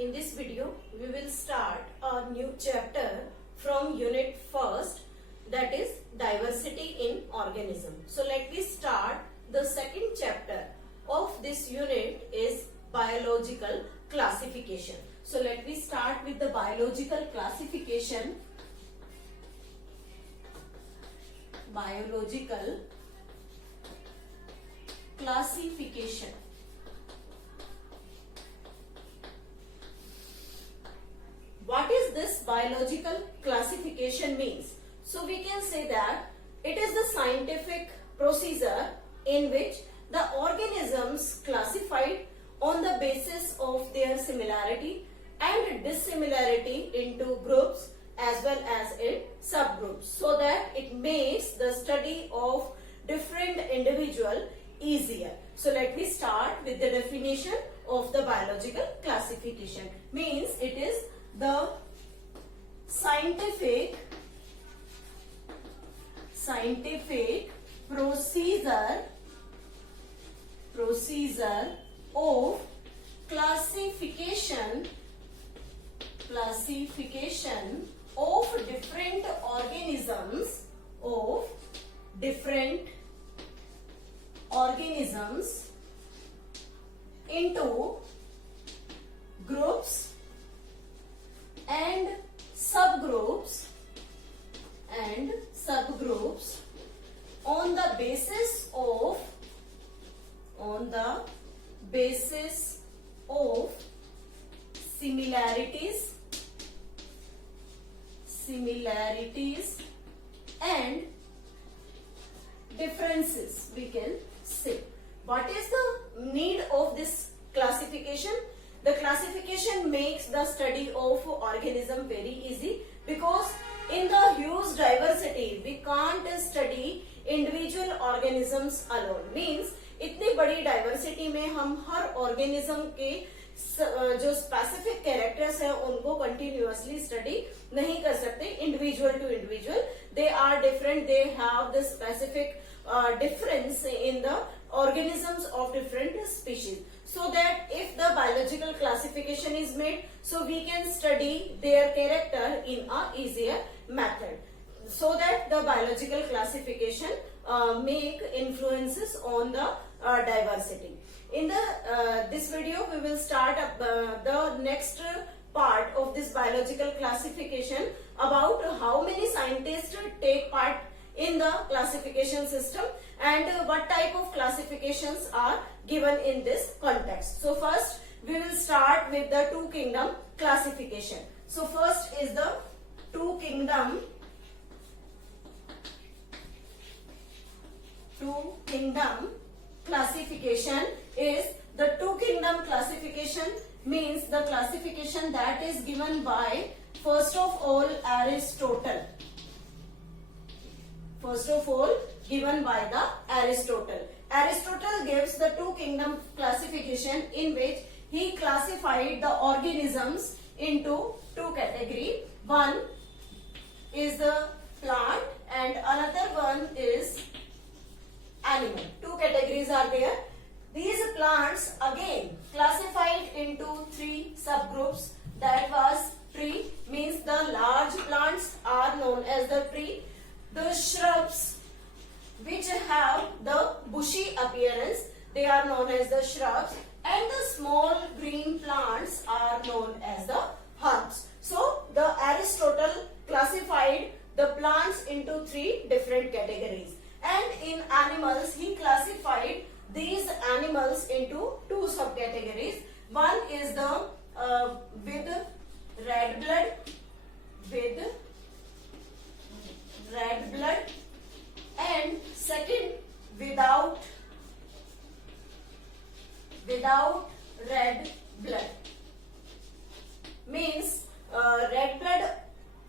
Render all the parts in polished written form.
In this video, we will start a new chapter from unit first, that is diversity in organism. So let me start. The second chapter of this unit is biological classification. So let me start with the biological classification. Biological classification. What is this biological classification means? So we can say that it is the scientific procedure in which the organisms classified on the basis of their similarity and dissimilarity into groups as well as in subgroups, so that it makes the study of different individual easier. So let me start with the definition of the biological classification. Means it is the scientific procedure of classification of different organisms into groups and subgroups on the basis of similarities and differences, we can say. What is the need of this classification? The classification makes the study of organism very easy, because in the huge diversity we can't study individual organisms alone. Means इतनी बड़ी diversity में हम हर organism के जो specific characters हैं उनको continuously study नहीं कर सकते. Individual to individual they are different, they have the specific difference in the organisms of different species, so that if the biological classification is made, so we can study their character in a easier method, so that the biological classification make influences on the diversity. In the this video we will start the next part of this biological classification, about how many scientists take part in the classification system and what type of classifications are given in this context. So first we will start with the two kingdom classification. So first is the two kingdom classification. Is the two kingdom classification means the classification that is given by first of all Aristotle. Given by the Aristotle. Aristotle gives the two kingdom classification, in which he classified the organisms into two categories. One is the plant and another one is animal. Two categories are there. These plants again classified into three subgroups. That was tree, means the large plants are known as the tree. The shrubs which have the bushy appearance, they are known as the shrubs, and the small green plants are known as the herbs. So the Aristotle classified the plants into three different categories, and in animals he classified these animals into two subcategories. One is the with red blood, and second without red blood. Means red blood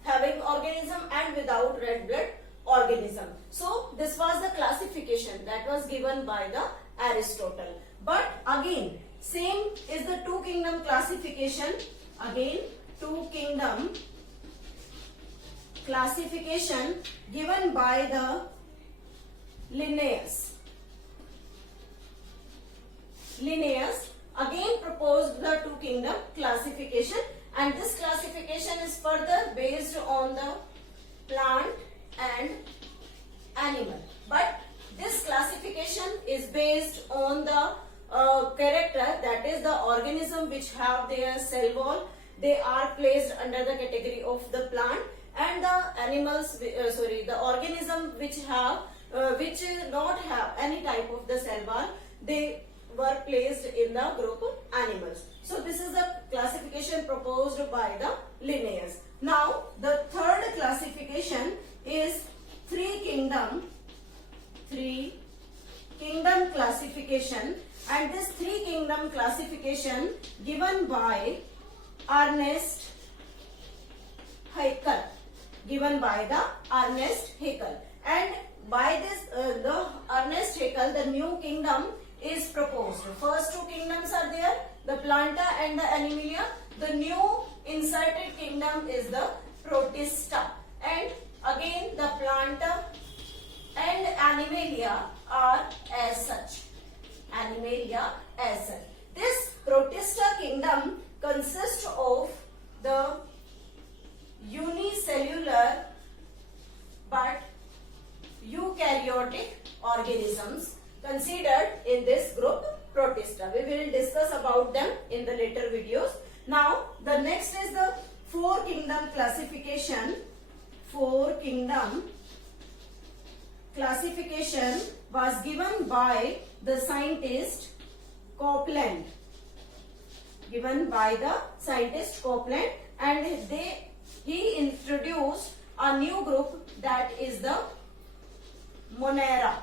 having organism and without red blood organism. So this was the classification that was given by the Aristotle. But again same is the two kingdom classification. Again two kingdom classification given by the Linnaeus. again proposed the two kingdom classification, and this classification is further based on the plant and animal. But this classification is based on the character, that is the organism which have their cell wall, they are placed under the category of the plant, and the animals, the organism which have which not have any type of the cell wall, they were placed in the group animals. So this is the classification proposed by the Linnaeus. Now the third classification is three kingdom classification, and this three kingdom classification given by Ernest Haeckel, and by this the Ernest Haeckel, the new kingdom is proposed. First two kingdoms are there, the Planta and the Animalia. The new inserted kingdom is the Protista, and again the Planta and Animalia are as such. This Protista kingdom consists of the unicellular but eukaryotic organisms considered in this group Protista. We will discuss about them in the later videos. Now the next is the four kingdom classification. Four kingdom classification was given by the scientist Copeland. And he introduced a new group, that is the Monera.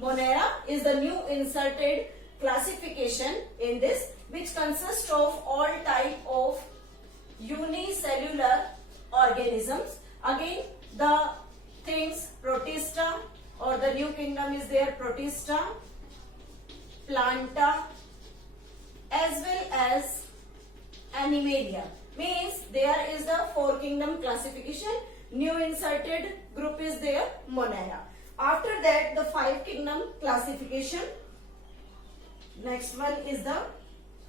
Monera is the new inserted classification in this, which consists of all type of unicellular organisms. Again the things Protista, or the new kingdom is there, Protista, Planta, as well as Animalia. Means there is the four kingdom classification. New inserted group is there, Monera. After that the five kingdom classification. Next one is the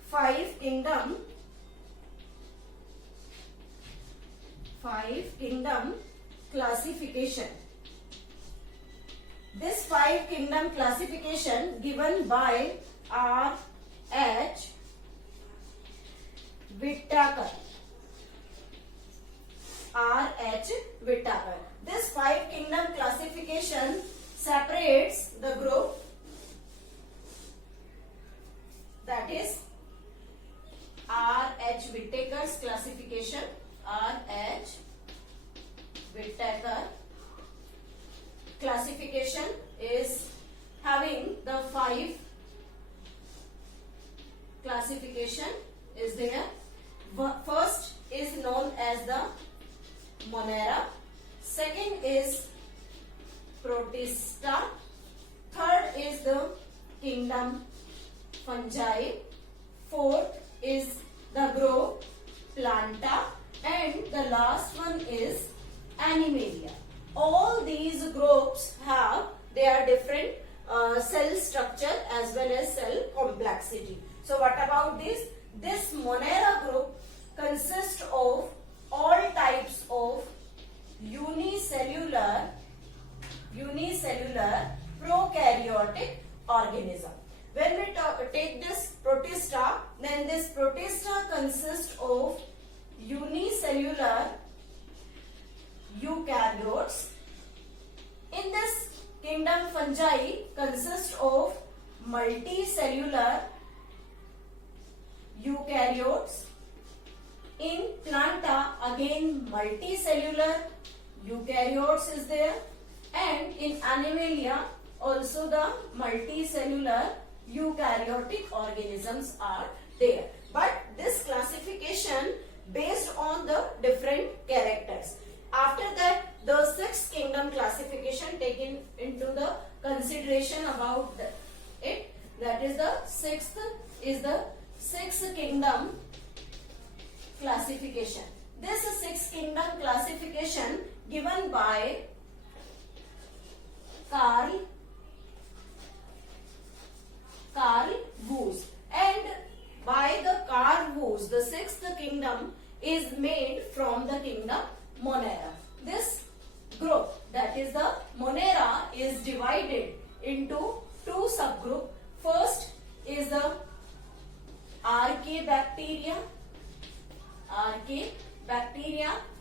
five kingdom classification. This five kingdom classification given by R. H. Whittaker. This five kingdom classification separates the group, that is R. H. Whittaker's classification. R. H. Whittaker classification is having the five classification is there. First is known as the Monera, second is Protista, third is the kingdom Fungi, fourth is the group Planta, and the last one is Animalia. All these groups have their different cell structure as well as cell complexity. So what about this? This Monera group consists of all types of unicellular prokaryotic organism. When we take this Protista, then this Protista consists of unicellular eukaryotes. In this kingdom Fungi consists of multicellular eukaryotes. In Planta again multicellular eukaryotes is there, and in Animalia also the multicellular eukaryotic organisms are there. But this classification based on the different characters. After that the sixth kingdom classification taken into the consideration about it, that is the sixth kingdom classification. This sixth kingdom classification given by Carl Woese, and by the Carvus, the sixth kingdom is made from the kingdom Monera. This group, that is the Monera, is divided into two subgroups. First is the Archaebacteria,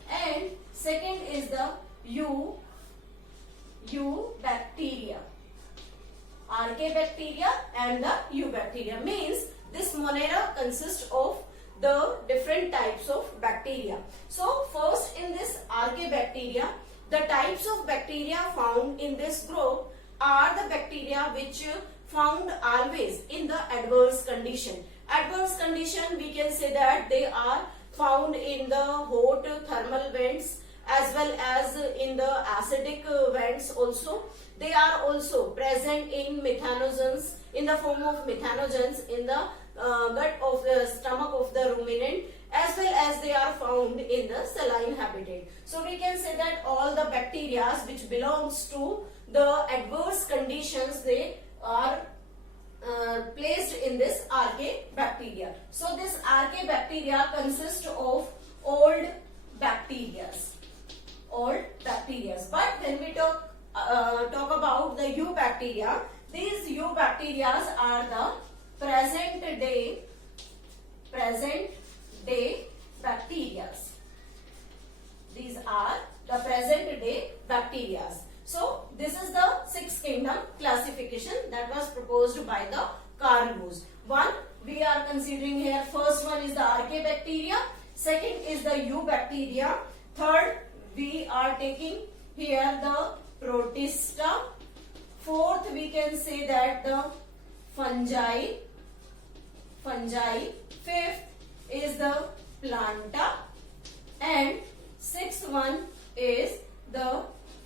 and second is the Eubacteria. Archaebacteria and the Eubacteria means this Monera consists of the different types of bacteria. So first, in this Archaebacteria, the types of bacteria found in this group are the bacteria which found always in the adverse condition. Adverse condition, we can say that they are found in the hot thermal vents as well as in the acidic vents also. They are also present in methanogens, in the form of methanogens in the gut of the stomach of the ruminant, as well as they are found in the saline habitat. So we can say that all the bacteria which belongs to the adverse conditions, they are placed in this Archaebacteria. So this Archaebacteria consists of old bacteria. But when we talk about the Eubacteria, these Eubacteria are the present day bacteria. These are the present day bacteria. So this is the sixth kingdom classification that was proposed by the Carvus. One we are considering here. First one is the Archaebacteria. Second is the Eubacteria. Third we are taking here the Protista. Fourth we can say that the fungi. Fifth is the Planta, and sixth one is the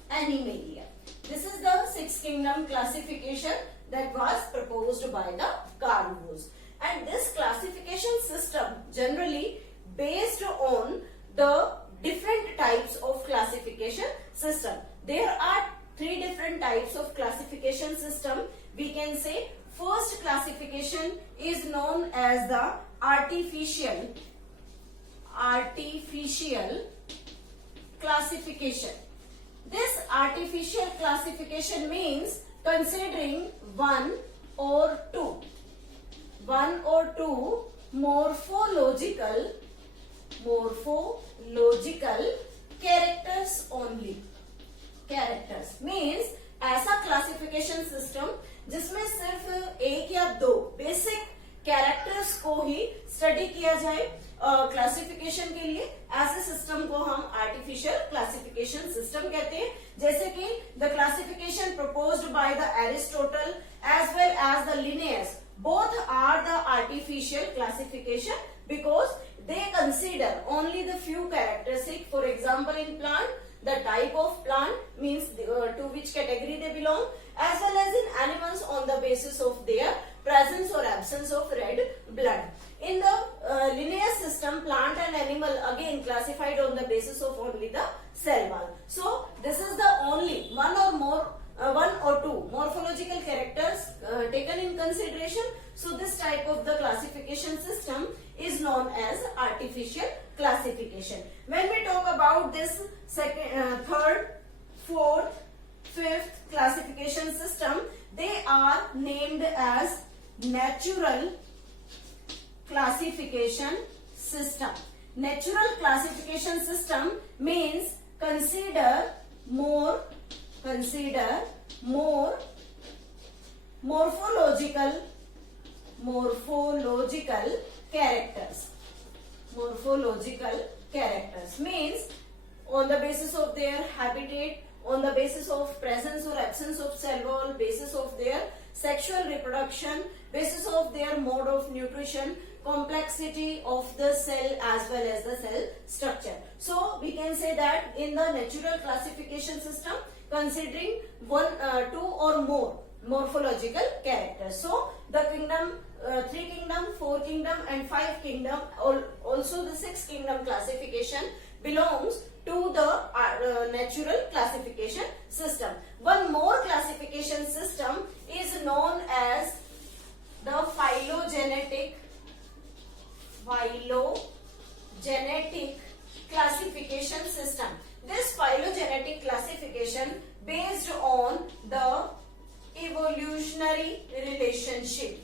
Animalia. This is the sixth kingdom classification that was proposed by the Carvus. And this classification system generally based on the different types of classification system. There are three different types of classification system. We can say first classification is known as the artificial classification. This artificial classification means considering one or two morphological characters only. Characters means ऐसा classification system जिसमें सिर्फ एक या दो basic characters को ही study किया जाए classification के लिए, ऐसे सिस्टम को हम आर्टिफिशियल क्लासिफिकेशन सिस्टम कहते हैं. जैसे कि the classification proposed by the Aristotle as well as the Linnaeus, both are the artificial classification because they consider only the few characteristics. For example, in plant, the type of plant means to which category they belong, as well as in animals on the basis of their presence or absence of red blood. In the linear system, plant and animal again classified on the basis of only the cell wall. So this is the only one or two morphological characters taken in consideration. So this type of the classification system is known as artificial classification. When we talk about this second, third, fourth, fifth classification system, they are named as natural classification system. Natural classification system means consider more morphological characters. Morphological characters means on the basis of their habitat, on the basis of presence or absence of cell wall, basis of their sexual reproduction, basis of their mode of nutrition, complexity of the cell as well as the cell structure. So we can say that in the natural classification system, considering two or more morphological characters. So the kingdom, 3 kingdom, 4 kingdom and 5 kingdom, also the 6 kingdom classification belongs to the natural classification system. One more classification system is known as the phylogenetic phylogenetic classification system. This phylogenetic classification based on the evolutionary relationship.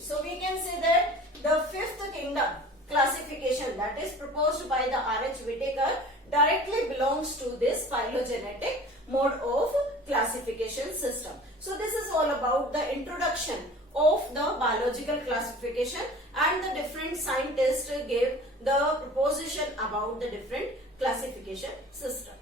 So we can say that the fifth kingdom classification that is proposed by the R.H. Whittaker directly belongs to this phylogenetic mode of classification system. So this is all about the introduction of the biological classification, and the different scientists gave the proposition about the different classification system.